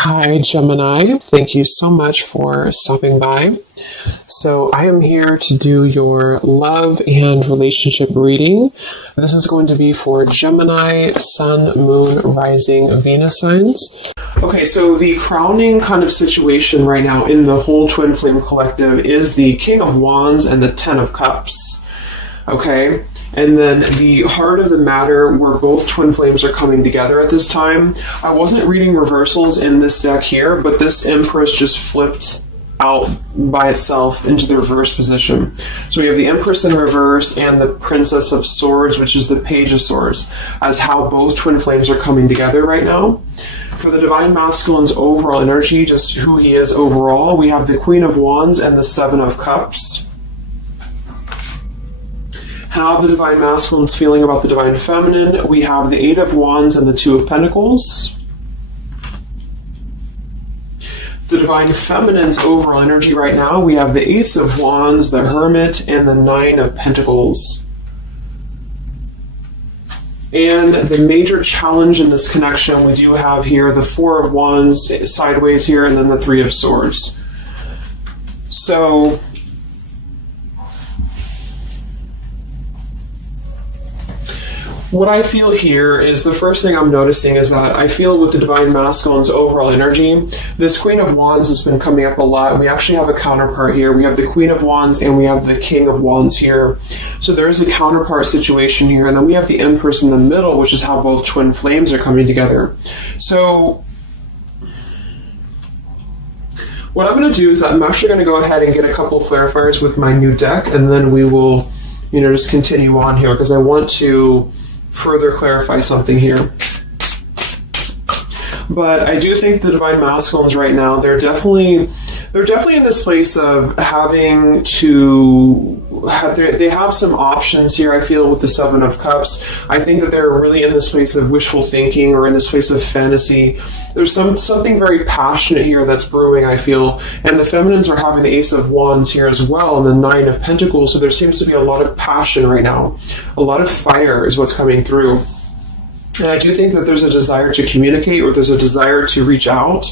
Hi, Gemini. Thank you so much for stopping by. So I am here to do your love and relationship reading. This is going to be for Gemini, Sun, Moon, Rising, Venus signs. Okay, so the crowning kind of situation right now in the whole Twin Flame Collective is the King of Wands and the Ten of Cups. Okay, and then the heart of the matter where both twin flames are coming together at this time. I wasn't reading reversals in this deck here, but this Empress just flipped out by itself into the reverse position. So we have the Empress in reverse and the Princess of Swords, which is the Page of Swords, as how both twin flames are coming together right now. For the Divine Masculine's overall energy, just who he is overall, we have the Queen of Wands and the Seven of Cups. How the Divine Masculine's feeling about the Divine Feminine, we have the Eight of Wands and the Two of Pentacles. The Divine Feminine's overall energy right now, we have the Ace of Wands, the Hermit, and the Nine of Pentacles. And the major challenge in this connection, we do have here the Four of Wands sideways here, and then the Three of Swords. So what I feel here is the first thing I'm noticing is that I feel with the Divine Masculine's overall energy, this Queen of Wands has been coming up a lot. We actually have a counterpart here. We have the Queen of Wands and we have the King of Wands here. So there is a counterpart situation here. And then we have the Empress in the middle, which is how both twin flames are coming together. So what I'm going to do is I'm actually going to go ahead and get a couple clarifiers with my new deck, and then we will, just continue on here because I want to further clarify something here. But I do think the Divine Masculines right now, they're definitely in this place of having to they have some options here. I feel with the Seven of Cups, I think that they're really in this place of wishful thinking or in this place of fantasy. There's something very passionate here that's brewing, I feel, and the Feminines are having the Ace of Wands here as well and the Nine of Pentacles, so there seems to be a lot of passion right now. A lot of fire is what's coming through. And I do think that there's a desire to communicate, or there's a desire to reach out,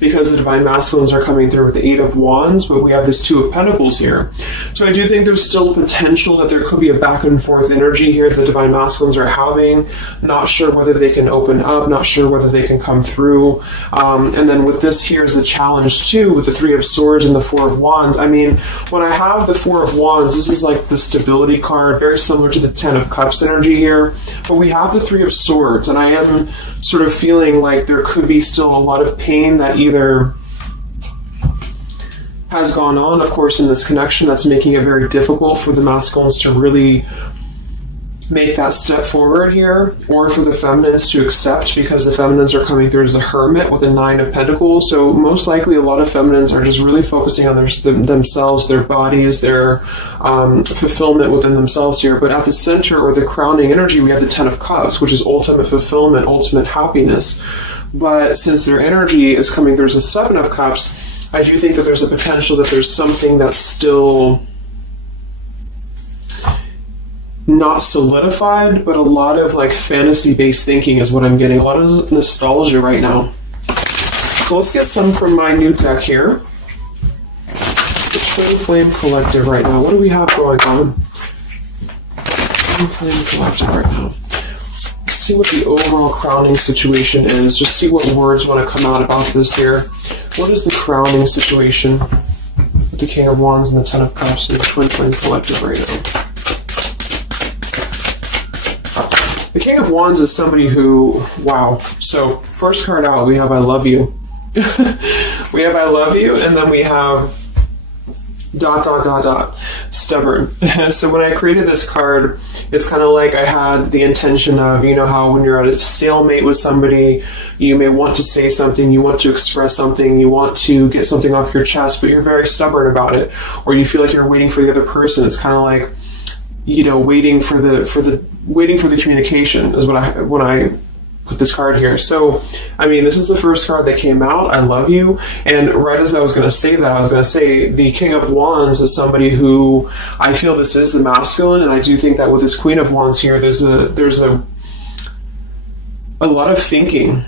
because the Divine Masculines are coming through with the Eight of Wands, but we have this Two of Pentacles here. So I do think there's still potential that there could be a back and forth energy here the Divine Masculines are having. Not sure whether they can open up, not sure whether they can come through. And then with this here is the challenge too, with the Three of Swords and the Four of Wands. I mean, when I have the Four of Wands, this is like the stability card, very similar to the Ten of Cups energy here. But we have the Three of Swords. And I am sort of feeling like there could be still a lot of pain that either has gone on, of course, in this connection that's making it very difficult for the masculines to really make that step forward here, or for the feminines to accept, because the feminines are coming through as a Hermit with a Nine of Pentacles. So most likely a lot of feminines are just really focusing on themselves, their bodies, their fulfillment within themselves here. But at the center, or the crowning energy, we have the Ten of Cups, which is ultimate fulfillment, ultimate happiness. But since their energy is coming through as a Seven of Cups, I do think that there's a potential that there's something that's still not solidified, but a lot of like fantasy-based thinking is what I'm getting. A lot of nostalgia right now. So let's get some from my new deck here. The Twin Flame Collective right now. What do we have going on? Twin Flame Collective right now. Let's see what the overall crowning situation is. Just see what words want to come out about this here. What is the crowning situation with the King of Wands and the Ten of Cups and the Twin Flame Collective right now? The King of Wands is somebody who, wow. So first card out, we have I love you. We have I love you, and then we have ... stubborn. So when I created this card, it's kind of like I had the intention of, how when you're at a stalemate with somebody, you may want to say something, you want to express something, you want to get something off your chest, but you're very stubborn about it, or you feel like you're waiting for the other person. It's kind of like, waiting for the communication is when I put this card here. So, I mean, this is the first card that came out, I love you, and right as I was going to say that, I was going to say the King of Wands is somebody who I feel this is the masculine, and I do think that with this Queen of Wands here, there's a lot of thinking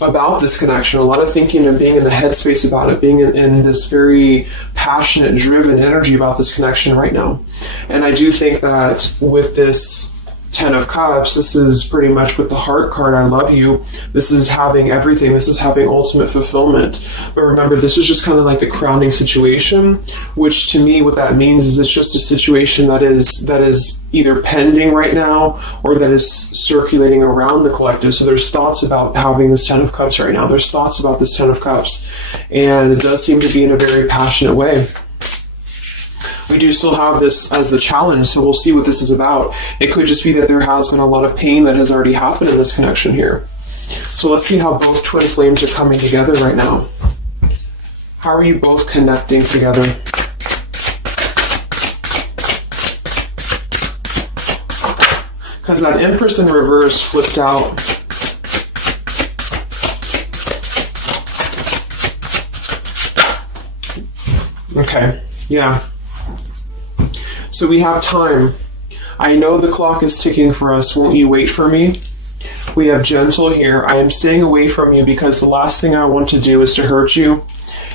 about this connection, a lot of thinking and being in the headspace about it, being in this very passionate, driven energy about this connection right now. And I do think that with this Ten of Cups, this is pretty much with the Heart card, I love you. This is having everything. This is having ultimate fulfillment. But remember, this is just kind of like the crowning situation, which to me, what that means is it's just a situation that is either pending right now or that is circulating around the collective. So there's thoughts about having this Ten of Cups right now. There's thoughts about this Ten of Cups. And it does seem to be in a very passionate way. We do still have this as the challenge, so we'll see what this is about. It could just be that there has been a lot of pain that has already happened in this connection here. So let's see how both twin flames are coming together right now. How are you both connecting together? Because that Empress in reverse flipped out. Okay, yeah. So we have time. I know the clock is ticking for us. Won't you wait for me? We have gentle here. I am staying away from you because the last thing I want to do is to hurt you.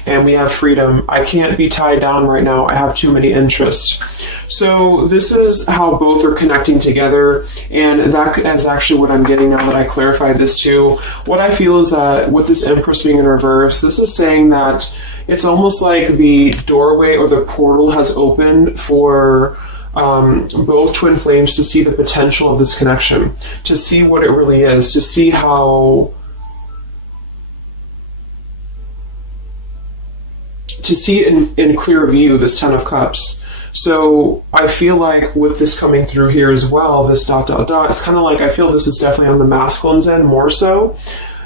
And we have freedom. I can't be tied down right now. I have too many interests. So this is how both are connecting together. And that is actually what I'm getting now that I clarified this too. What I feel is that with this Empress being in reverse, this is saying that it's almost like the doorway or the portal has opened for both twin flames to see the potential of this connection, to see what it really is, to see how, to see it in clear view, this Ten of Cups. So I feel like with this coming through here as well, this ... it's kind of like, I feel this is definitely on the masculine's end more so.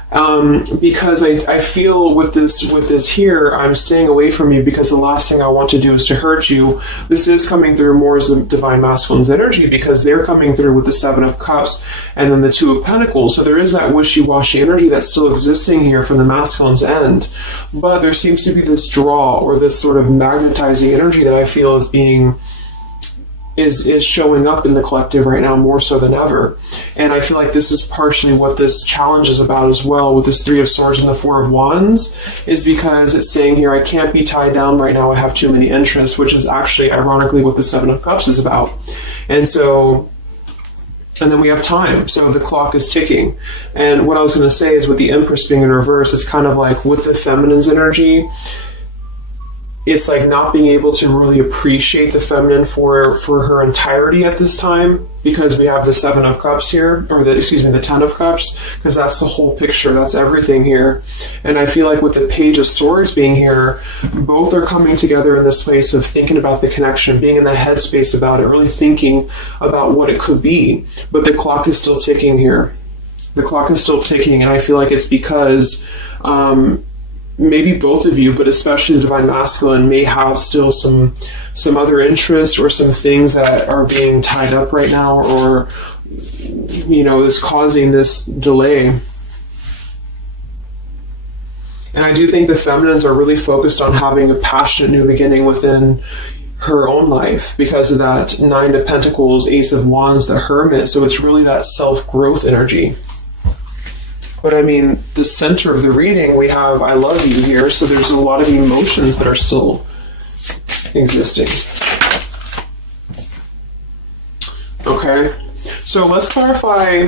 Because I feel with this here, I'm staying away from you because the last thing I want to do is to hurt you. This is coming through more as the Divine Masculine's energy because they're coming through with the Seven of Cups and then the Two of Pentacles. So there is that wishy-washy energy that's still existing here from the masculine's end. But there seems to be this draw or this sort of magnetizing energy that I feel is being is showing up in the collective right now more so than ever. And I feel like this is partially what this challenge is about as well with this Three of Swords and the Four of Wands, is because it's saying here, I can't be tied down right now, I have too many interests, which is actually ironically what the Seven of Cups is about. And so, and then we have time, so the clock is ticking. And what I was going to say is with the Empress being in reverse, it's kind of like with the feminine's energy, it's like not being able to really appreciate the feminine for her entirety at this time because we have the Seven of Cups here, or the Ten of Cups, because that's the whole picture, that's everything here. And I feel like with the Page of Swords being here, both are coming together in this place of thinking about the connection, being in the headspace about it, really thinking about what it could be. But the clock is still ticking here. The clock is still ticking, and I feel like it's because maybe both of you, but especially the Divine Masculine, may have still some other interests or some things that are being tied up right now, or is causing this delay. And I do think the feminines are really focused on having a passionate new beginning within her own life because of that Nine of Pentacles, Ace of Wands, the Hermit. So it's really that self-growth energy. But I mean, the center of the reading, we have I love you here, so there's a lot of emotions that are still existing. Okay, so let's clarify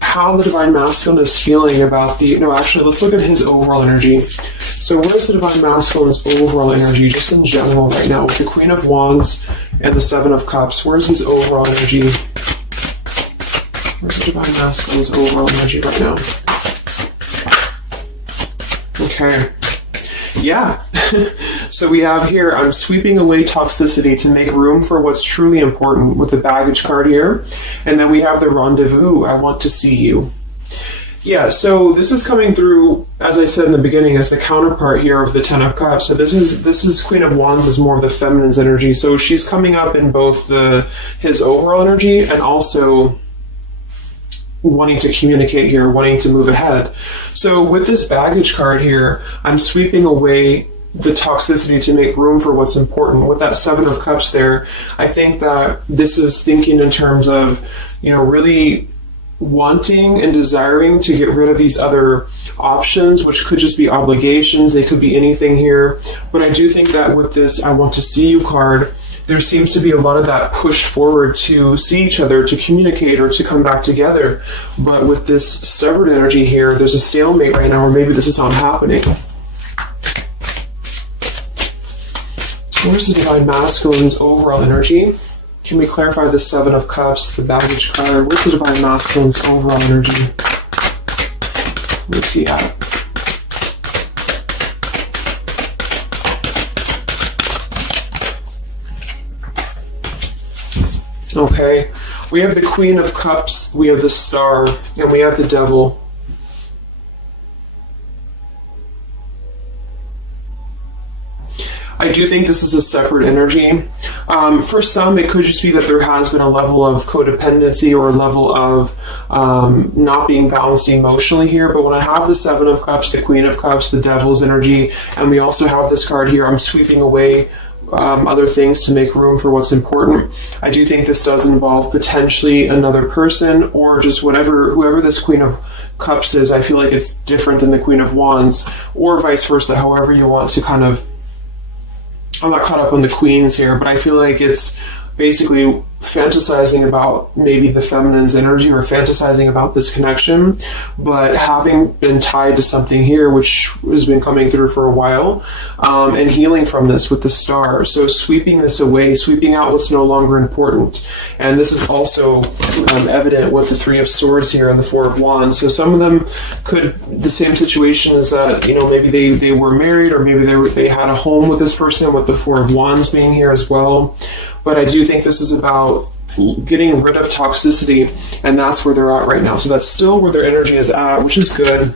how the Divine Masculine is feeling about let's look at his overall energy. So where's the Divine Masculine's overall energy, just in general right now, with the Queen of Wands and the Seven of Cups? Where's his overall energy? Where's the Divine Masculine's overall energy right now? Okay. Yeah. So we have here, I'm sweeping away toxicity to make room for what's truly important with the baggage card here. And then we have the rendezvous, I want to see you. Yeah, so this is coming through, as I said in the beginning, as the counterpart here of the Ten of Cups. So this is Queen of Wands is more of the feminine's energy. So she's coming up in both his overall energy and also wanting to communicate here, wanting to move ahead. So with this baggage card here, I'm sweeping away the toxicity to make room for what's important. With that Seven of Cups there, I think that this is thinking in terms of, really wanting and desiring to get rid of these other options, which could just be obligations. They could be anything here. But I do think that with this I want to see you card, there seems to be a lot of that push forward to see each other, to communicate, or to come back together. But with this stubborn energy here, there's a stalemate right now, or maybe this is not happening. Where's the Divine Masculine's overall energy? Can we clarify the Seven of Cups, the baggage card? Where's the Divine Masculine's overall energy? Where's he at? Okay, we have the Queen of Cups, we have the Star, and we have the Devil. I do think this is a separate energy. For some, it could just be that there has been a level of codependency or a level of not being balanced emotionally here. But when I have the Seven of Cups, the Queen of Cups, the Devil's energy, and we also have this card here, I'm sweeping away other things to make room for what's important. I do think this does involve potentially another person or just whoever this Queen of Cups is. I feel like it's different than the Queen of Wands, or vice versa, however you want to kind of. I'm not caught up on the queens here, but I feel like it's basically fantasizing about maybe the feminine's energy or fantasizing about this connection, but having been tied to something here, which has been coming through for a while, and healing from this with the Star. So sweeping this away, sweeping out what's no longer important. And this is also evident with the Three of Swords here and the Four of Wands. So some of them could, the same situation is that, you know, maybe they were married, or maybe they had a home with this person, with the Four of Wands being here as well. But I do think this is about getting rid of toxicity, and that's where they're at right now. So that's still where their energy is at, which is good.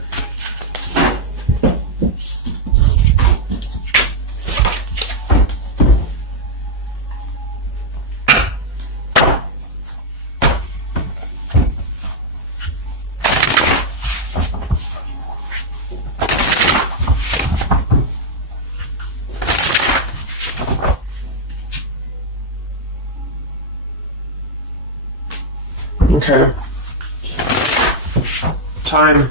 Okay. Time.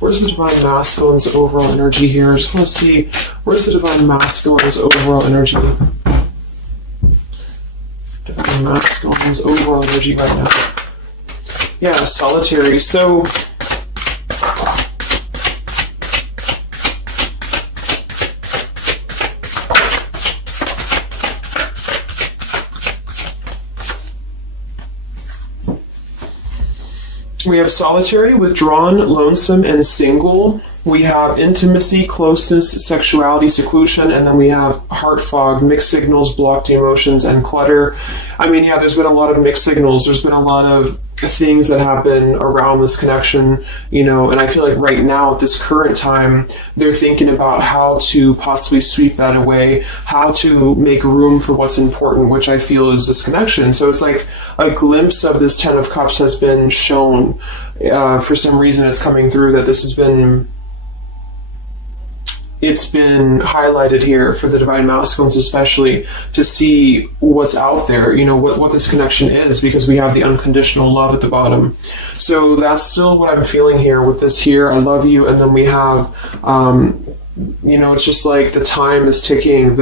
Where's the Divine Masculine's overall energy here? I just want to see, where's the Divine Masculine's overall energy? Divine Masculine's overall energy right now. Yeah, solitary. So we have solitary, withdrawn, lonesome, and single. We have intimacy, closeness, sexuality, seclusion, and then we have heart fog, mixed signals, blocked emotions, and clutter. I mean, yeah, there's been a lot of mixed signals. There's been a lot of things that have been around this connection, you know, and I feel like right now at this current time, they're thinking about how to possibly sweep that away, how to make room for what's important, which I feel is this connection. So it's like a glimpse of this Ten of Cups has been shown. For some reason it's coming through that this has been, it's been highlighted here for the Divine Masculines especially, to see what's out there, you know, what this connection is, because we have the unconditional love at the bottom. So that's still what I'm feeling here with this here, I love you, and then we have, you know, it's just like the time is ticking.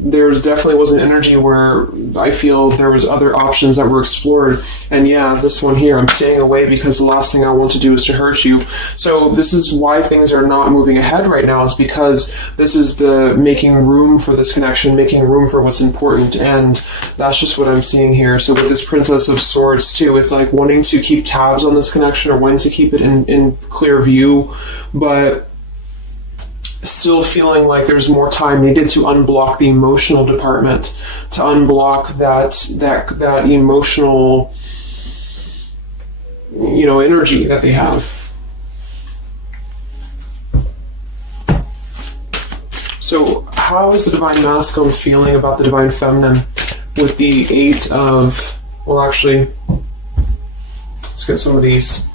There's definitely was an energy where I feel there was other options that were explored, and yeah, this one here, I'm staying away because the last thing I want to do is to hurt you. So this is why things are not moving ahead right now, is because this is the making room for this connection, making room for what's important, and that's just what I'm seeing here. So with this Princess of Swords too, it's like wanting to keep tabs on this connection, or wanting to keep it in clear view, but still feeling like there's more time needed to unblock the emotional department, to unblock that emotional, you know, energy that they have. So how is the Divine Masculine feeling about the Divine Feminine with the Eight of, well actually, let's get some of these.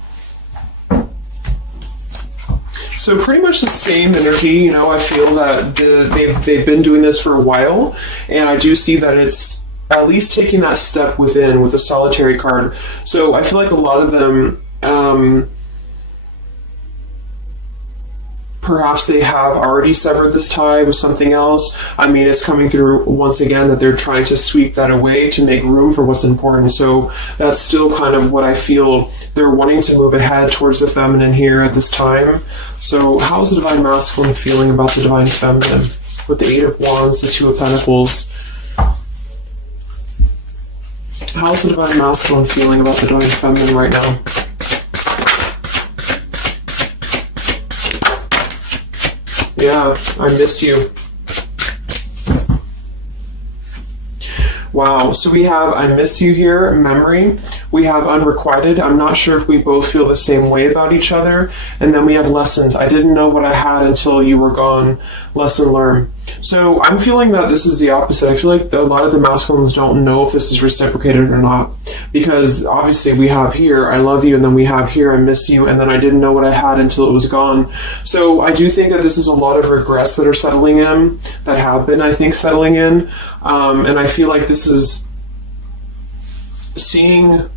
So pretty much the same energy, you know, I feel that they've been doing this for a while, and I do see that it's at least taking that step within with the solitary card. So I feel like a lot of them, perhaps they have already severed this tie with something else. I mean, it's coming through once again that they're trying to sweep that away to make room for what's important. So that's still kind of what I feel. They're wanting to move ahead towards the feminine here at this time. So how's the Divine Masculine feeling about the Divine Feminine? With the Eight of Wands, the Two of Pentacles. How's the Divine Masculine feeling about the Divine Feminine right now? Yeah, I miss you. Wow, so we have I miss you here, memory. We have unrequited. I'm not sure if we both feel the same way about each other. And then we have lessons. I didn't know what I had until you were gone. Lesson learned. So I'm feeling that this is the opposite. I feel like a lot of the masculines don't know if this is reciprocated or not. Because obviously we have here, I love you, and then we have here, I miss you, and then I didn't know what I had until it was gone. So I do think that this is a lot of regrets that are settling in, that have been, I think, settling in. And I feel like this is seeing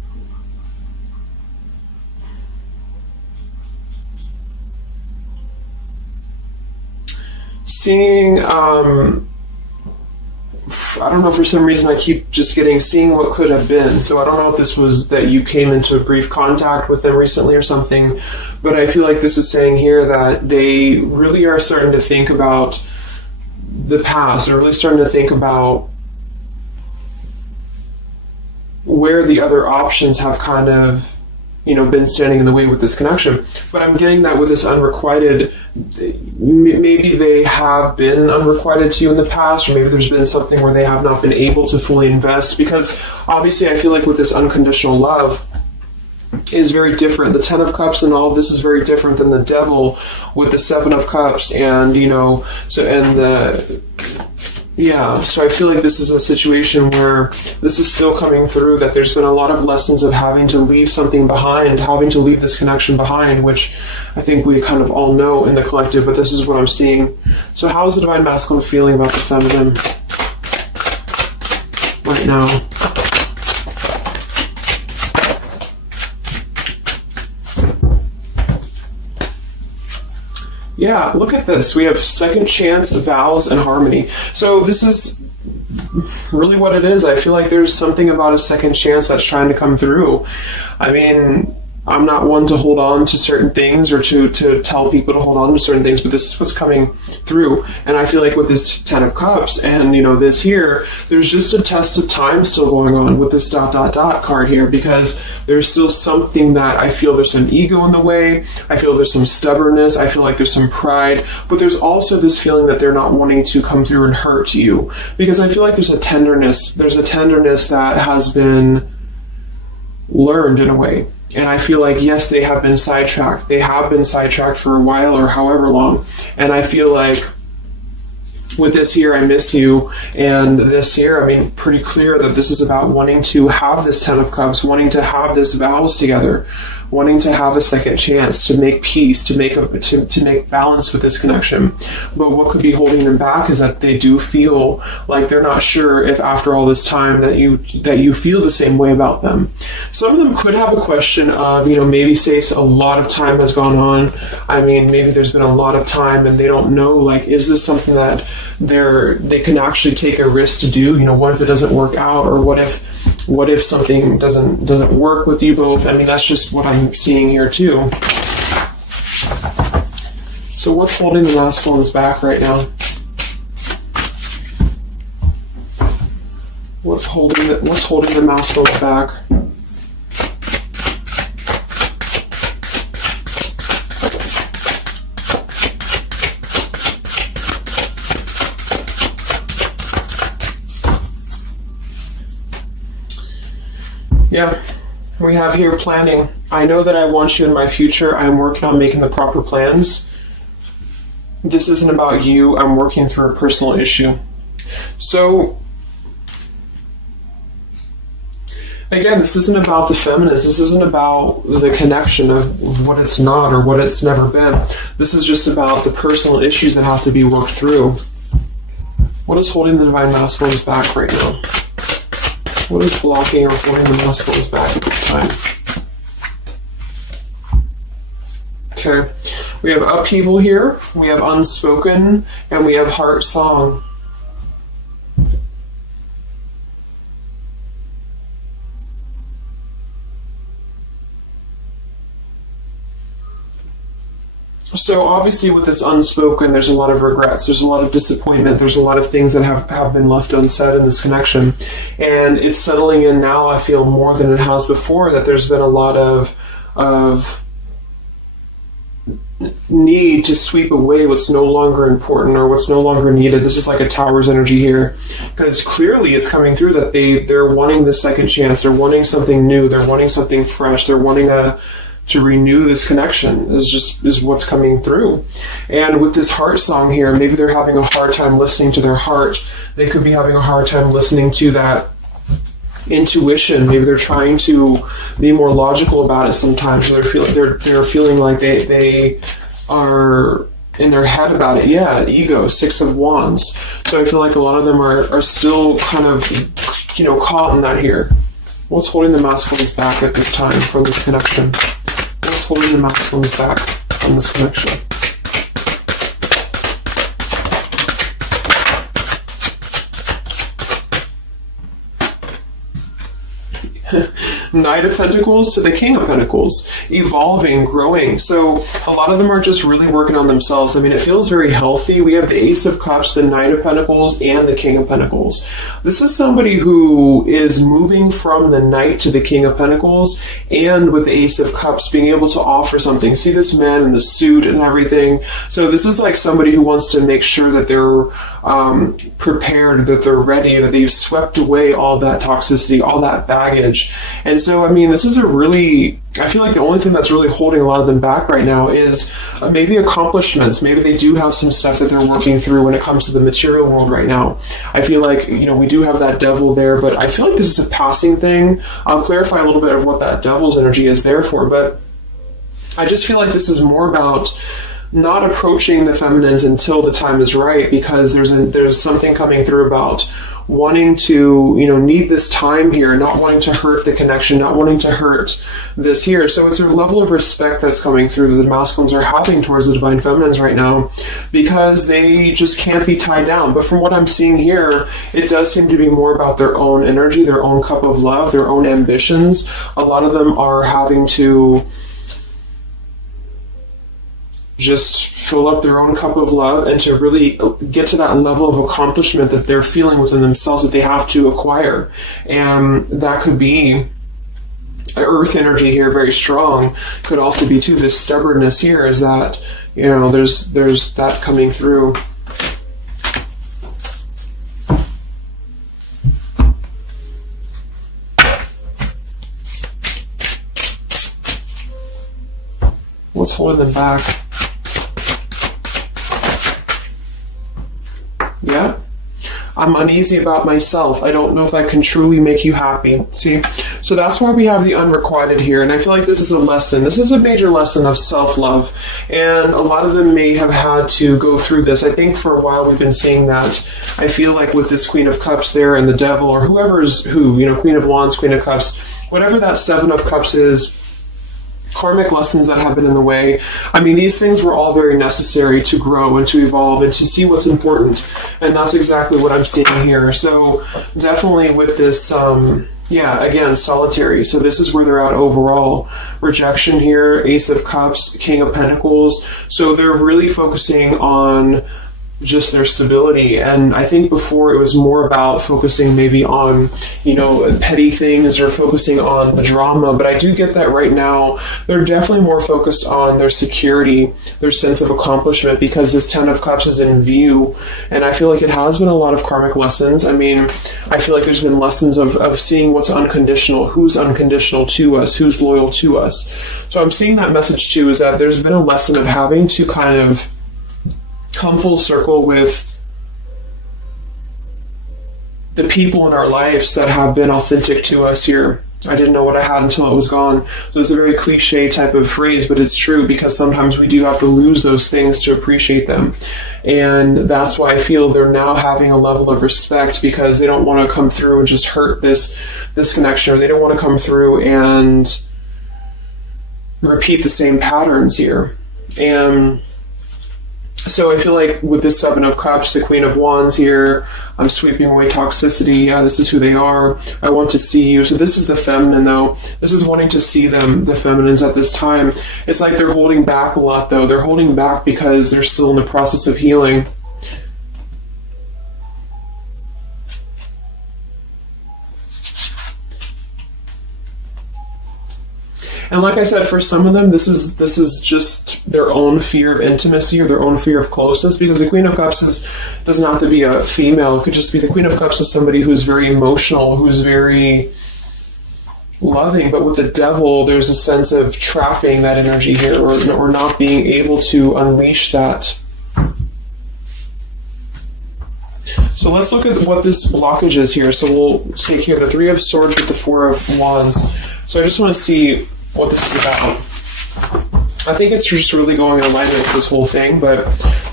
I don't know, for some reason I keep just seeing what could have been. So I don't know if this was that you came into brief contact with them recently or something, but I feel like this is saying here that they really are starting to think about the past. They're really starting to think about where the other options have kind of, been standing in the way with this connection. But I'm getting that with this unrequited, maybe they have been unrequited to you in the past, or maybe there's been something where they have not been able to fully invest, because obviously I feel like with this unconditional love is very different. The Ten of Cups and all of this is very different than the Devil with the Seven of Cups, and so I feel like this is a situation where this is still coming through, that there's been a lot of lessons of having to leave something behind, having to leave this connection behind, which I think we kind of all know in the collective, but this is what I'm seeing. So how is the Divine Masculine feeling about the feminine right now? Yeah, look at this. We have second chance, vows, and harmony. So this is really what it is. I feel like there's something about a second chance that's trying to come through. I mean, I'm not one to hold on to certain things or to tell people to hold on to certain things, but this is what's coming through. And I feel like with this Ten of Cups and, this here, there's just a test of time still going on with this ... card here, because there's still something that I feel there's some ego in the way. I feel there's some stubbornness. I feel like there's some pride, but there's also this feeling that they're not wanting to come through and hurt you, because I feel like there's a tenderness that has been learned in a way. And I feel like, yes, they have been sidetracked. They have been sidetracked for a while or however long. And I feel like with this here, I miss you, and this here, I mean, pretty clear that this is about wanting to have this Ten of Cups, wanting to have this vows together, wanting to have a second chance to make peace, to make balance with this connection. But what could be holding them back is that they do feel like they're not sure if after all this time that you feel the same way about them. Some of them could have a question of, maybe say a lot of time has gone on. I mean, maybe there's been a lot of time and they don't know, like, is this something that they can actually take a risk to do? What if it doesn't work out, or what if something doesn't work with you both? I mean, that's just what I'm seeing here too. So what's holding the masculines back right now? What's holding the masculines back? Yeah, we have here planning. I know that I want you in my future. I'm working on making the proper plans. This isn't about you. I'm working through a personal issue. So, again, this isn't about the feminist. This isn't about the connection of what it's not or what it's never been. This is just about the personal issues that have to be worked through. What is holding the Divine Masculines back right now? What is blocking or holding the masculines back at this time? Okay, we have upheaval here, we have unspoken, and we have heart song. So obviously with this unspoken, there's a lot of regrets, there's a lot of disappointment, there's a lot of things that have been left unsaid in this connection. And it's settling in now, I feel, more than it has before, that there's been a lot of need to sweep away what's no longer important or what's no longer needed. This is like a Tower's energy here, because clearly it's coming through that they're wanting the second chance, they're wanting something new, they're wanting something fresh, they're wanting to renew this connection is what's coming through. And with this heart song here, maybe they're having a hard time listening to their heart. They could be having a hard time listening to that intuition. Maybe they're trying to be more logical about it sometimes. They're feeling like they are in their head about it. Yeah, ego, 6 of Wands. So I feel like a lot of them are still kind of, caught in that here. What's holding the masculines back at this time from this connection? What's holding the masculines back from this connection? Knight of Pentacles to the King of Pentacles, evolving, growing. So a lot of them are just really working on themselves. I mean, it feels very healthy. We have the Ace of Cups, the Knight of Pentacles, and the King of Pentacles. This is somebody who is moving from the Knight to the King of Pentacles, and with the Ace of Cups being able to offer something. See this man in the suit and everything. So this is like somebody who wants to make sure that they're prepared, that they're ready, that they've swept away all that toxicity, all that baggage. And so, I mean, this is I feel like the only thing that's really holding a lot of them back right now is maybe accomplishments. Maybe they do have some stuff that they're working through when it comes to the material world right now. I feel like, we do have that devil there, but I feel like this is a passing thing. I'll clarify a little bit of what that devil's energy is there for, but I just feel like this is more about not approaching the feminines until the time is right, because there's something coming through about wanting to, need this time here, not wanting to hurt the connection, not wanting to hurt this here. So it's a level of respect that's coming through that the masculines are having towards the divine feminines right now, because they just can't be tied down. But from what I'm seeing here, it does seem to be more about their own energy, their own cup of love, their own ambitions. A lot of them are having to just fill up their own cup of love and to really get to that level of accomplishment that they're feeling within themselves that they have to acquire. And that could be earth energy here, very strong. Could also be too, this stubbornness here is that, there's that coming through. What's holding them back? Yeah, I'm uneasy about myself. I don't know if I can truly make you happy. See, so that's why we have the unrequited here. And I feel like this is a lesson. This is a major lesson of self-love. And a lot of them may have had to go through this. I think for a while we've been seeing that. I feel like with this Queen of Cups there and the Devil, or whoever's who, Queen of Wands, Queen of Cups, whatever that Seven of Cups is, karmic lessons that have been in the way. I mean, these things were all very necessary to grow and to evolve and to see what's important. And that's exactly what I'm seeing here. So definitely with this, again, solitary. So this is where they're at overall. Rejection here, Ace of Cups, King of Pentacles. So they're really focusing on just their stability. And I think before it was more about focusing maybe on, petty things or focusing on the drama. But I do get that right now they're definitely more focused on their security, their sense of accomplishment, because this Ten of Cups is in view. And I feel like it has been a lot of karmic lessons. I mean, I feel like there's been lessons of seeing what's unconditional, who's unconditional to us, who's loyal to us. So I'm seeing that message too, is that there's been a lesson of having to kind of come full circle with the people in our lives that have been authentic to us here. I didn't know what I had until it was gone. So it's a very cliche type of phrase, but it's true because sometimes we do have to lose those things to appreciate them. And that's why I feel they're now having a level of respect, because they don't want to come through and just hurt this connection, or they don't want to come through and repeat the same patterns here. And so I feel like with this Seven of Cups, the Queen of Wands here, I'm sweeping away toxicity. Yeah, this is who they are. I want to see you. So this is the feminine, though. This is wanting to see them, the feminines at this time. It's like they're holding back a lot, though. They're holding back because they're still in the process of healing. And like I said, for some of them, this is just their own fear of intimacy, or their own fear of closeness, because the Queen of Cups doesn't have to be a female. It could just be the Queen of Cups is somebody who's very emotional, who's very loving. But with the Devil, there's a sense of trapping that energy here, or not being able to unleash that. So let's look at what this blockage is here. So we'll take here the Three of Swords with the Four of Wands. So I just want to see what this is about. I think it's just really going in alignment with this whole thing, but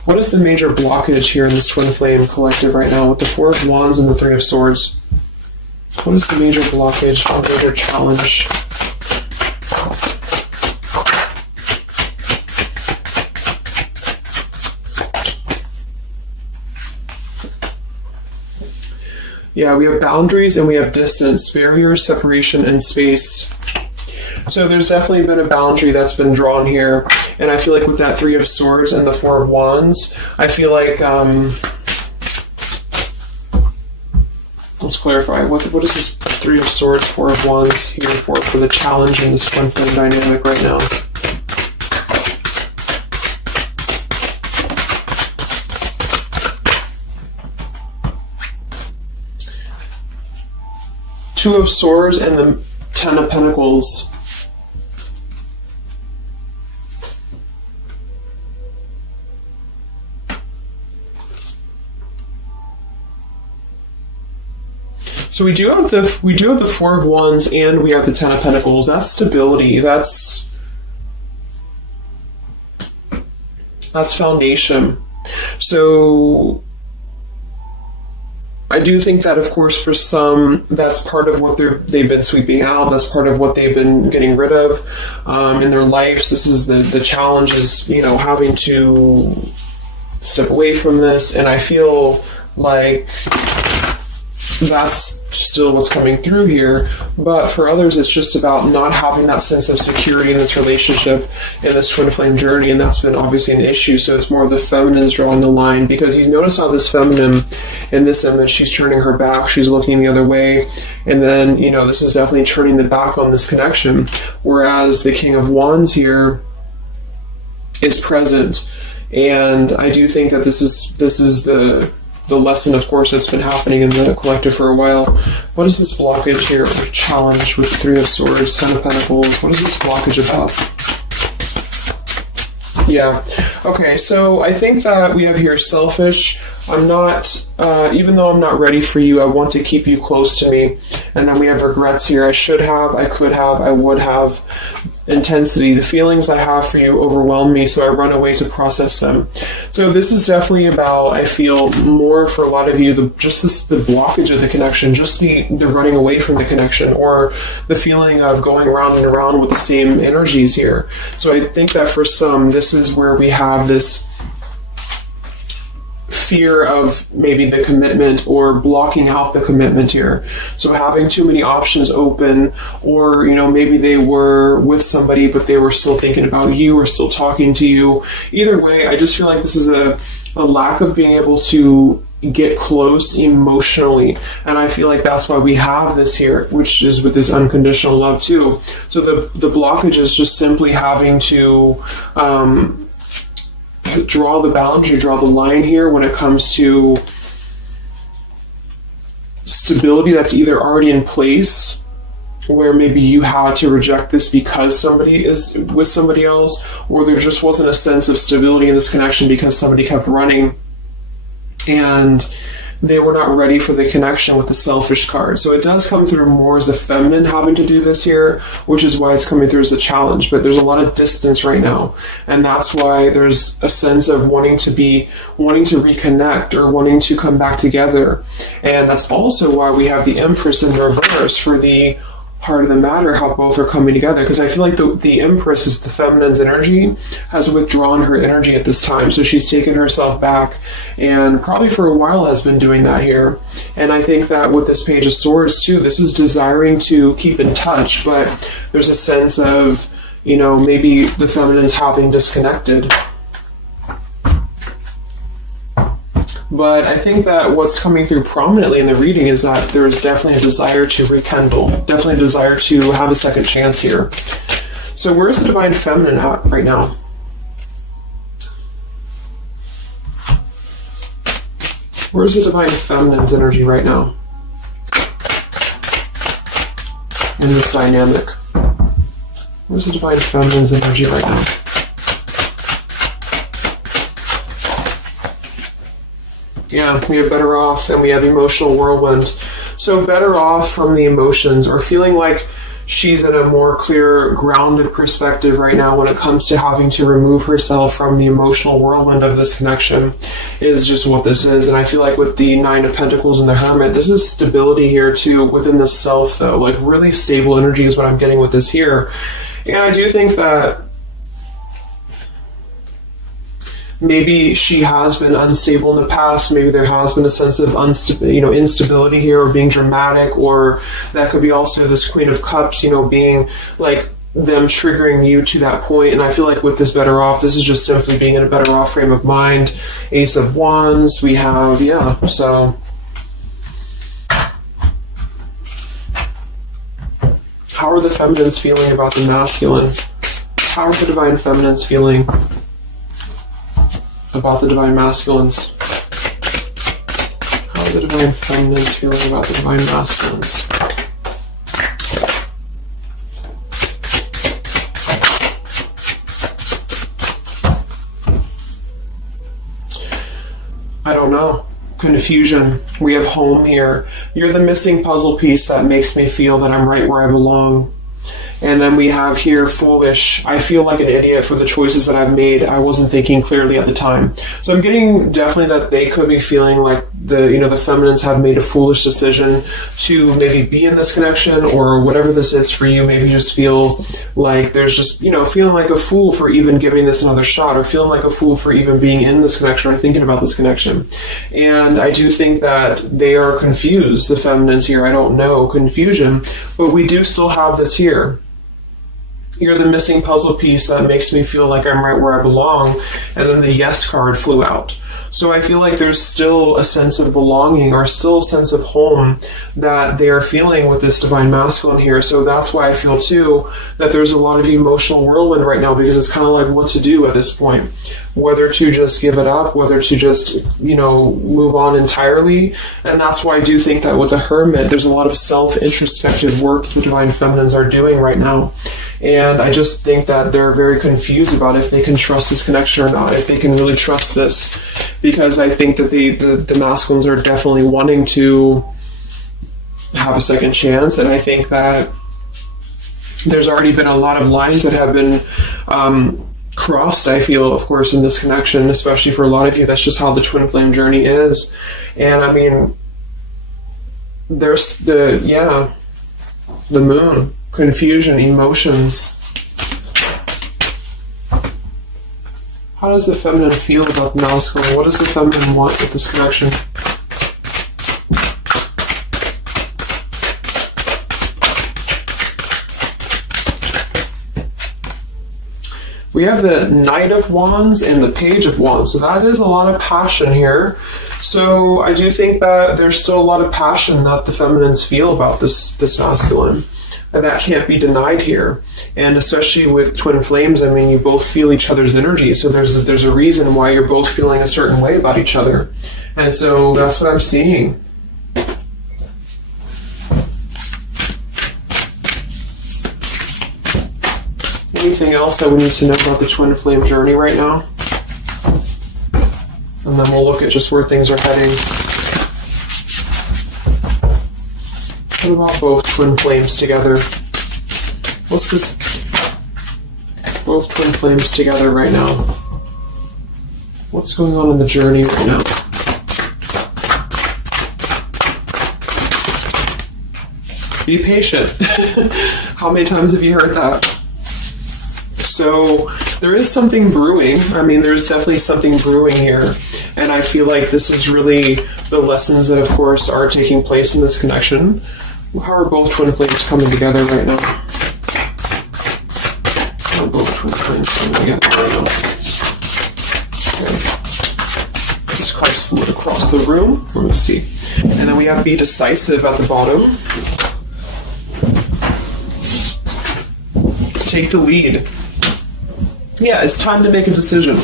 what is the major blockage here in this Twin Flame collective right now with the Four of Wands and the Three of Swords? What is the major blockage, or major challenge? Yeah, we have boundaries and we have distance, barriers, separation, and space. So there's definitely been a boundary that's been drawn here. And I feel like with that Three of Swords and the Four of Wands, I feel like, let's clarify, what is this Three of Swords, Four of Wands here for the challenge in this Twin Flame dynamic right now? Two of Swords and the Ten of Pentacles. So we do have the Four of Wands and we have the Ten of Pentacles. That's stability. That's foundation. So I do think that, of course, for some, that's part of what they've been sweeping out. That's part of what they've been getting rid of in their lives. This is the challenge is, having to step away from this. And I feel like that's still what's coming through here. But for others, it's just about not having that sense of security in this relationship, in this Twin Flame journey, and that's been obviously an issue. So it's more of the feminine is drawing the line, because you notice how this feminine in this image, she's turning her back, she's looking the other way, and then, this is definitely turning the back on this connection, whereas the King of Wands here is present. And I do think that this is the lesson, of course, that's been happening in the collective for a while. What is this blockage here, or challenge with Three of Swords, Ten of Pentacles? What is this blockage about? Yeah. Okay, so I think that we have here selfish. I'm not, even though I'm not ready for you, I want to keep you close to me. And then we have regrets here. I should have, I could have, I would have. Intensity. The feelings I have for you overwhelm me, so I run away to process them. So this is definitely about, I feel, more for a lot of you, the blockage of the connection, just the running away from the connection, or the feeling of going around and around with the same energies here. So I think that for some, this is where we have this fear of maybe the commitment, or blocking out the commitment here. So having too many options open, or maybe they were with somebody but they were still thinking about you or still talking to you. Either way, I just feel like this is a lack of being able to get close emotionally, and I feel like that's why we have this here, which is with this unconditional love too. So the blockage is just simply having to draw the boundary, draw the line here when it comes to stability that's either already in place, where maybe you had to reject this because somebody is with somebody else, or there just wasn't a sense of stability in this connection because somebody kept running. And they were not ready for the connection with the selfish card. So it does come through more as a feminine having to do this here, which is why it's coming through as a challenge. But there's a lot of distance right now. And that's why there's a sense of wanting to reconnect or wanting to come back together. And that's also why we have the Empress in reverse for the heart of the matter, how both are coming together. Because I feel like the Empress is the feminine's energy, has withdrawn her energy at this time. So she's taken herself back and probably for a while has been doing that here. And I think that with this Page of Swords too, this is desiring to keep in touch, but there's a sense of, maybe the feminine's having disconnected. But I think that what's coming through prominently in the reading is that there's definitely a desire to rekindle, definitely a desire to have a second chance here. So where's the Divine Feminine at right now? Where's the Divine Feminine's energy right now in this dynamic? Where's the Divine Feminine's energy right now? Yeah, we have better off and we have emotional whirlwind. So better off from the emotions, or feeling like she's in a more clear, grounded perspective right now when it comes to having to remove herself from the emotional whirlwind of this connection, is just what this is. And I feel like with the Nine of Pentacles and the Hermit, this is stability here too within the self though. Like really stable energy is what I'm getting with this here. And I do think that maybe she has been unstable in the past. Maybe there has been a sense of instability here, or being dramatic, or that could be also this Queen of Cups, being like them triggering you to that point. And I feel like with this better off, this is just simply being in a better off frame of mind. Ace of Wands, we have, so how are the feminines feeling about the masculine? How are the Divine Feminines feeling about the Divine Masculines? How are the Divine Feminines feeling about the Divine Masculines? I don't know. Confusion. We have home here. You're the missing puzzle piece that makes me feel that I'm right where I belong. And then we have here foolish. I feel like an idiot for the choices that I've made. I wasn't thinking clearly at the time. So I'm getting definitely that they could be feeling like the feminines have made a foolish decision to maybe be in this connection, or whatever this is for you. Maybe just feel like there's just, feeling like a fool for even giving this another shot, or feeling like a fool for even being in this connection or thinking about this connection. And I do think that they are confused, the feminines here. I don't know, confusion, but we do still have this here. You're the missing puzzle piece that makes me feel like I'm right where I belong. And then the yes card flew out. So I feel like there's still a sense of belonging, or still a sense of home that they are feeling with this Divine Masculine here. So that's why I feel too that there's a lot of emotional whirlwind right now, because it's kind of like what to do at this point. Whether to just give it up, whether to just, move on entirely. And that's why I do think that with the Hermit, there's a lot of self-introspective work the Divine Feminines are doing right now. And I just think that they're very confused about if they can trust this connection or not, if they can really trust this. Because I think that the masculines are definitely wanting to have a second chance. And I think that there's already been a lot of lines that have been crossed, I feel, of course, in this connection, especially for a lot of you. That's just how the twin flame journey is. And I mean, there's the moon, confusion, emotions. How does the feminine feel about the masculine? What does the feminine want with this connection? We have the Knight of Wands and the Page of Wands. So that is a lot of passion here. So I do think that there's still a lot of passion that the feminines feel about this masculine. And that can't be denied here. And especially with twin flames, I mean, you both feel each other's energy. So there's a reason why you're both feeling a certain way about each other. And so that's what I'm seeing. Anything else that we need to know about the twin flame journey right now? And then we'll look at just where things are heading. What about both twin flames together? What's this? Both twin flames together right now. What's going on in the journey right now? Be patient. How many times have you heard that? So there is something brewing. I mean, there's definitely something brewing here. And I feel like this is really the lessons that, of course, are taking place in this connection. How are both twin flames coming together right now? How are both twin flames coming together right now? Okay. Just kind of split across the room. Let me see. And then we have be decisive at the bottom. Take the lead. Yeah, it's time to make a decision.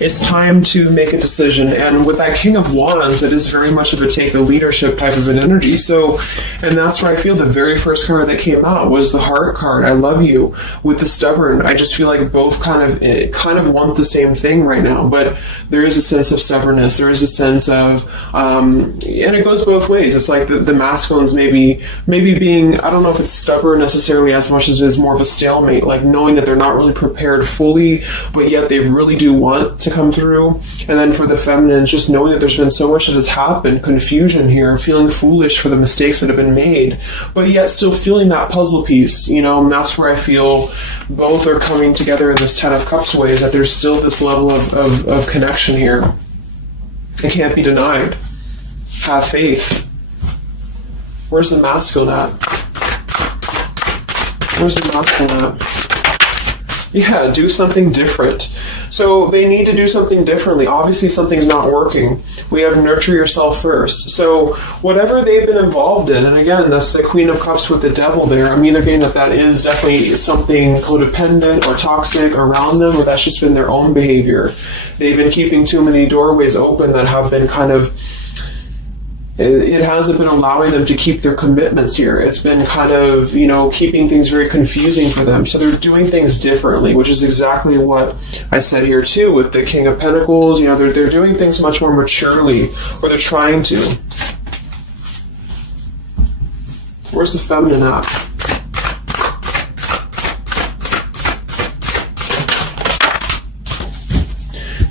It's time to make a decision. And with that King of Wands, it is very much of a take the leadership type of an energy. So, and that's where I feel the very first card that came out was the Heart card. I love you. With the Stubborn, I just feel like both kind of want the same thing right now. But there is a sense of stubbornness. There is a sense of, and it goes both ways. It's like the masculines maybe being, I don't know if it's stubborn necessarily as much as it is more of a stalemate, like knowing that they're not really prepared fully, but yet they really do want to come through. And then for the feminines, just knowing that there's been so much that has happened, confusion here, feeling foolish for the mistakes that have been made, but yet still feeling that puzzle piece, you know. And that's where I feel both are coming together in this Ten of Cups way, is that there's still this level of connection here. It can't be denied. Have faith. Where's the masculine at? Where's the masculine at? Yeah, do something different. So they need to do something differently. Obviously, something's not working. We have nurture yourself first. So whatever they've been involved in, and again, that's the Queen of Cups with the Devil there. I'm either getting that is definitely something codependent or toxic around them, or that's just been their own behavior. They've been keeping too many doorways open that have been kind of, it hasn't been allowing them to keep their commitments here. It's been kind of, you know, keeping things very confusing for them. So they're doing things differently, which is exactly what I said here too with the King of Pentacles. You know, they're doing things much more maturely, or they're trying to. Where's the feminine at?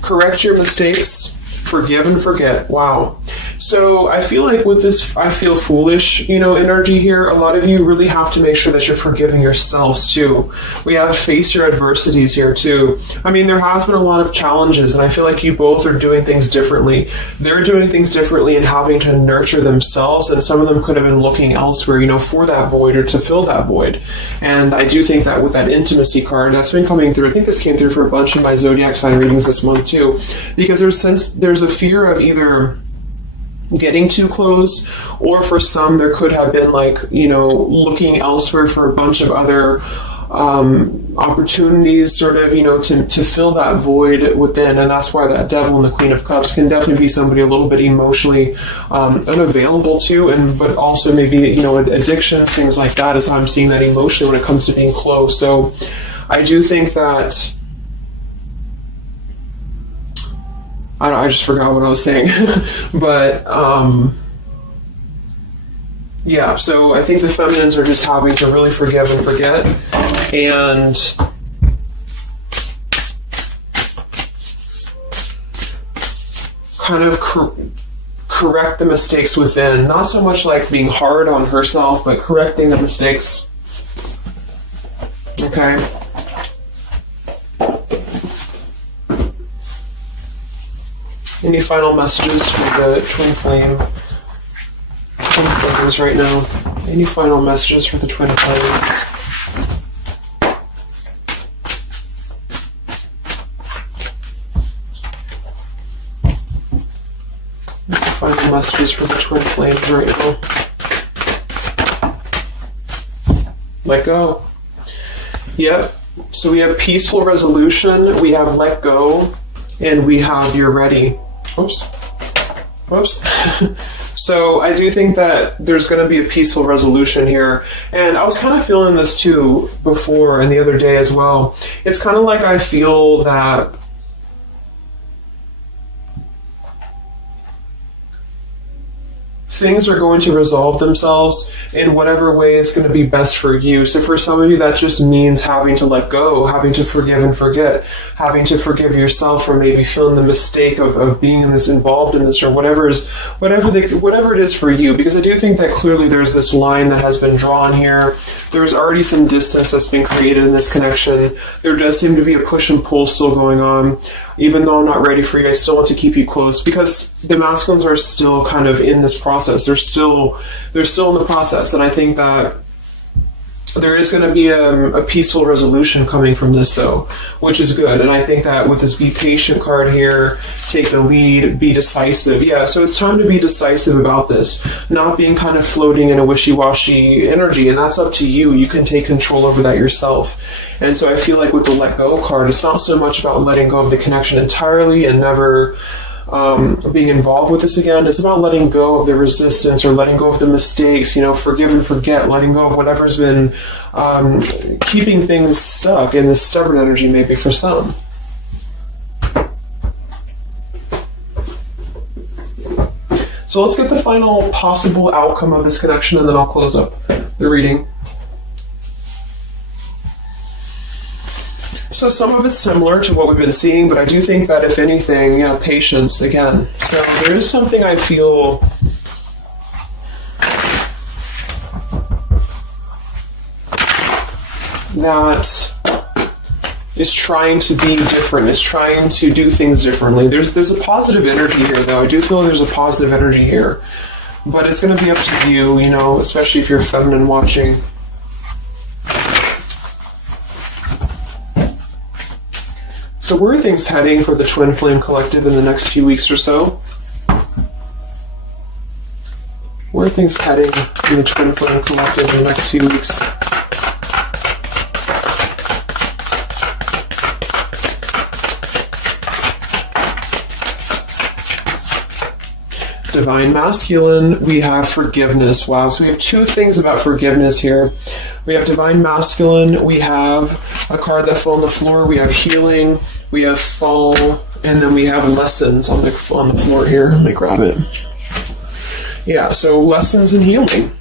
Correct your mistakes, forgive and forget. Wow. So I feel like with this I feel foolish, you know, energy here, a lot of you really have to make sure that you're forgiving yourselves too. We have face your adversities here too. I mean, there has been a lot of challenges, and I feel like you both are doing things differently. They're doing things differently and having to nurture themselves, and some of them could have been looking elsewhere, you know, for that void or to fill that void. And I do think that with that intimacy card, that's been coming through. I think this came through for a bunch of my zodiac sign readings this month too, because there's a fear of either getting too close, or for some there could have been like, you know, looking elsewhere for a bunch of other opportunities, sort of, you know, to fill that void within. And that's why that Devil and the Queen of Cups can definitely be somebody a little bit emotionally unavailable to, and but also maybe, you know, addictions, things like that is how I'm seeing that emotionally when it comes to being close. So I do think that I just forgot what I was saying. But, yeah, so I think the feminines are just having to really forgive and forget. And kind of correct the mistakes within. Not so much like being hard on herself, but correcting the mistakes. Okay? Any final messages for the twin flames right now? Any final messages for the twin flames? Any final messages for the twin flames right now? Let go. Yep. So we have peaceful resolution, we have let go, and we have you're ready. Oops. So I do think that there's going to be a peaceful resolution here. And I was kind of feeling this too before and the other day as well. It's kind of like I feel that things are going to resolve themselves in whatever way is going to be best for you. So for some of you, that just means having to let go, having to forgive and forget, having to forgive yourself for maybe feeling the mistake of being in this, involved in this, or whatever it is for you. Because I do think that clearly there's this line that has been drawn here. There's already some distance that's been created in this connection. There does seem to be a push and pull still going on. Even though I'm not ready for you, I still want to keep you close, because the masculines are still kind of in this process. They're still in the process, and I think that there is going to be a peaceful resolution coming from this, though, which is good. And I think that with this be patient card here, take the lead, be decisive. Yeah, so it's time to be decisive about this, not being kind of floating in a wishy-washy energy, and that's up to you. You can take control over that yourself. And so I feel like with the let go card, it's not so much about letting go of the connection entirely and never being involved with this again. It's about letting go of the resistance, or letting go of the mistakes, forgive and forget, letting go of whatever's been keeping things stuck in this stubborn energy, maybe for some. So let's get the final possible outcome of this connection, and then I'll close up the reading. So some of it's similar to what we've been seeing, but I do think that if anything, patience again. So there is something I feel that is trying to be different, is trying to do things differently. There's a positive energy here, though. I do feel there's a positive energy here, but it's going to be up to you, especially if you're feminine watching. So where are things heading for the Twin Flame Collective in the next few weeks or so? Where are things heading in the Twin Flame Collective in the next few weeks? Divine Masculine, we have forgiveness. Wow, so we have two things about forgiveness here. We have Divine Masculine, we have a card that fell on the floor, we have healing, we have fall, and then we have lessons on the floor here. Let me grab it. Yeah, so lessons and healing.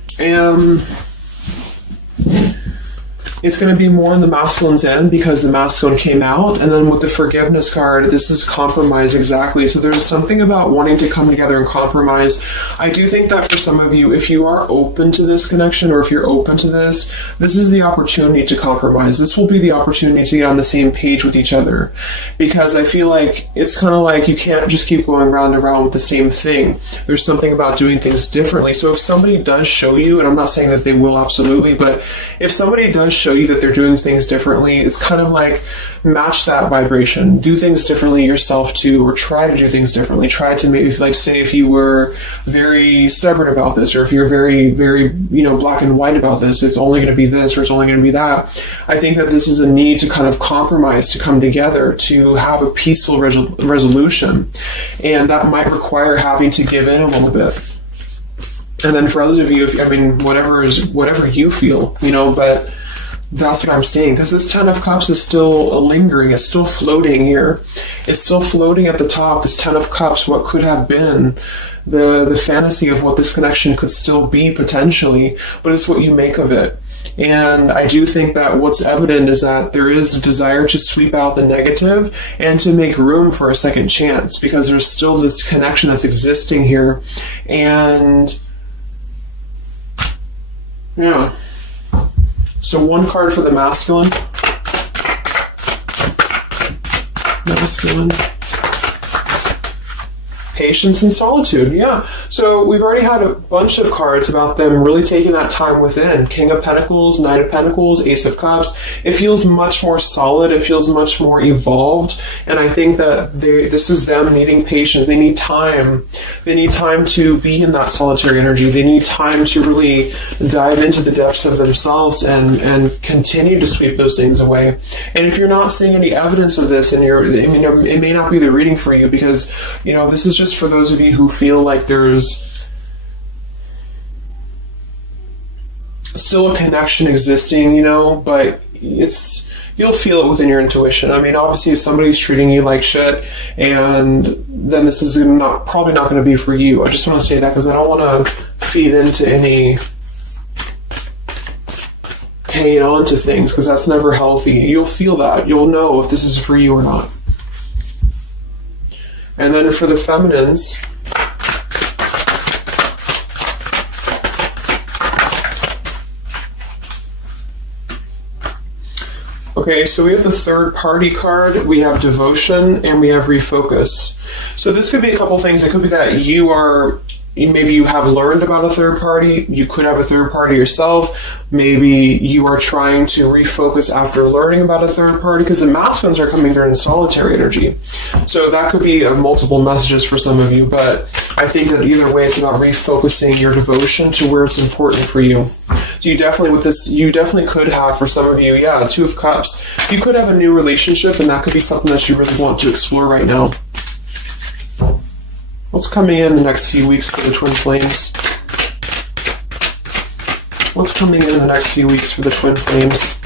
It's going to be more on the masculine's end because the masculine came out. And then with the forgiveness card, this is compromise exactly. So there's something about wanting to come together and compromise. I do think that for some of you, if you are open to this connection, or if you're open to this is the opportunity to compromise. This will be the opportunity to get on the same page with each other. Because I feel like it's kind of like you can't just keep going round and round with the same thing. There's something about doing things differently. So if somebody does show you, and I'm not saying that they will absolutely, but if somebody does show you that they're doing things differently, it's kind of like match that vibration. Do things differently yourself too, or try to do things differently. Try to maybe, like, say if you were very stubborn about this, or if you're very, very, black and white about this, it's only going to be this, or it's only going to be that. I think that this is a need to kind of compromise, to come together, to have a peaceful resolution. And that might require having to give in a little bit. And then for others of you, whatever you feel, but that's what I'm seeing, because this Ten of Cups is still lingering. It's still floating here. It's still floating at the top. This Ten of Cups, what could have been the fantasy of what this connection could still be potentially, but it's what you make of it. And I do think that what's evident is that there is a desire to sweep out the negative and to make room for a second chance, because there's still this connection that's existing here. And yeah. So one card for the masculine. Masculine. Patience and solitude, yeah. So we've already had a bunch of cards about them really taking that time within. King of Pentacles, Knight of Pentacles, Ace of Cups. It feels much more solid. It feels much more evolved. And I think that this is them needing patience. They need time. They need time to be in that solitary energy. They need time to really dive into the depths of themselves and continue to sweep those things away. And if you're not seeing any evidence of this, and it may not be the reading for you, because this is just for those of you who feel like there's still a connection existing, but you'll feel it within your intuition. I mean, obviously, if somebody's treating you like shit, and then this is probably not going to be for you. I just want to say that because I don't want to feed into any hanging on to things, because that's never healthy. You'll feel that. You'll know if this is for you or not. And then for the feminines, okay, so we have the third party card, we have devotion, and we have refocus. So this could be a couple things. It could be that maybe you have learned about a third party. You could have a third party yourself. Maybe you are trying to refocus after learning about a third party, because the masculines are coming during solitary energy. So that could be multiple messages for some of you, but I think that either way, it's about refocusing your devotion to where it's important for you. So you definitely could have, for some of you, Two of Cups. You could have a new relationship, and that could be something that you really want to explore right now. What's coming in the next few weeks for the twin flames? What's coming in the next few weeks for the twin flames?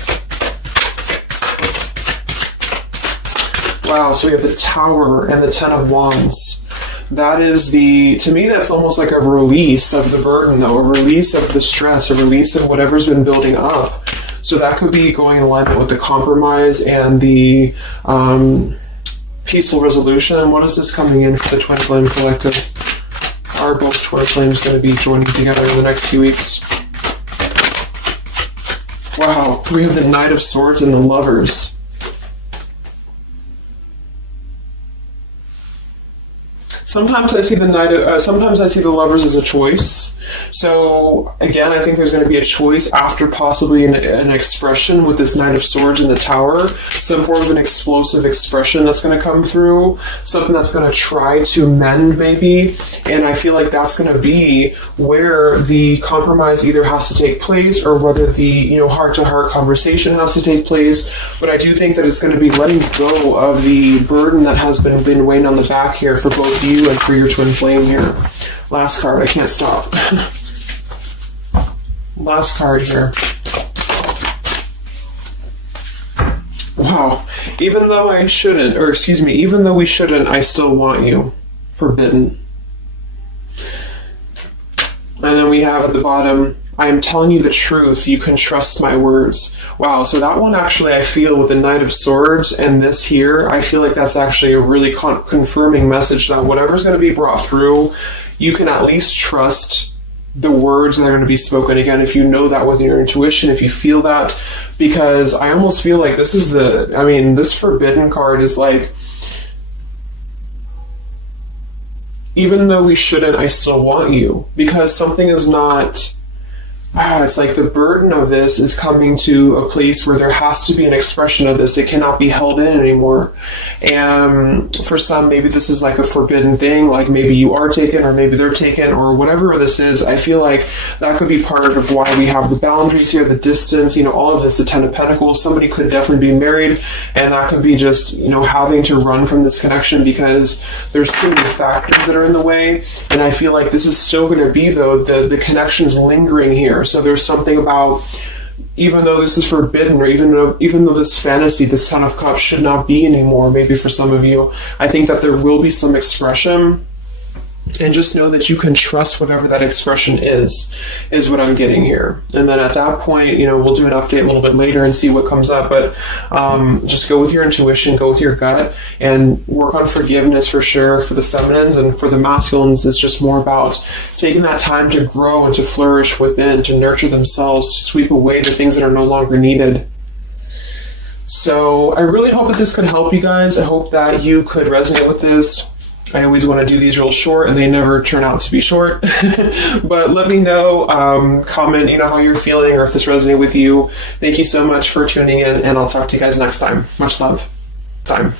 Wow, so we have the Tower and the Ten of Wands. That is to me, that's almost like a release of the burden, though, a release of the stress, a release of whatever's been building up. So that could be going in alignment with the compromise and the peaceful resolution. What is this coming in for the Twin Flame Collective? Are both Twin Flames going to be joining together in the next few weeks? Wow, we have the Knight of Swords and the Lovers. Sometimes I see the Lovers as a choice. So again, I think there's going to be a choice after possibly an expression with this Knight of Swords in the Tower, some form of an explosive expression that's going to come through, something that's going to try to mend maybe, and I feel like that's going to be where the compromise either has to take place or whether the heart-to-heart conversation has to take place. But I do think that it's going to be letting go of the burden that has been weighing on the back here for both you and for your twin flame here. Last card, I can't stop. Last card here. Wow. Even though we shouldn't, I still want you. Forbidden. And then we have at the bottom, I am telling you the truth, you can trust my words. Wow, so that one actually, I feel with the Knight of Swords and this here, I feel like that's actually a really confirming message that whatever's going to be brought through, you can at least trust the words that are going to be spoken. Again, if you know that with your intuition, if you feel that, because I almost feel like this is this Forbidden card is like, even though we shouldn't, I still want you, because something is not... it's like the burden of this is coming to a place where there has to be an expression of this. It cannot be held in anymore. And for some, maybe this is like a forbidden thing, like maybe you are taken or maybe they're taken or whatever this is. I feel like that could be part of why we have the boundaries here, the distance, all of this, the Ten of Pentacles. Somebody could definitely be married, and that could be just, having to run from this connection because there's too many factors that are in the way. And I feel like this is still going to be, though, the connection's lingering here. So there's something about, even though this is forbidden, or even though this fantasy, this Ten of Cups should not be anymore, maybe for some of you, I think that there will be some expression, and just know that you can trust whatever that expression is what I'm getting here. And then at that point, we'll do an update a little bit later and see what comes up, but just go with your intuition, go with your gut, and work on forgiveness for sure for the feminines. And for the masculines, it's just more about taking that time to grow and to flourish within, to nurture themselves, to sweep away the things that are no longer needed. So I really hope that this could help you guys. I hope that you could resonate with this. I always want to do these real short, and they never turn out to be short. But let me know, comment, how you're feeling, or if this resonated with you. Thank you so much for tuning in, and I'll talk to you guys next time. Much love.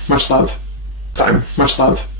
Much love. Much love.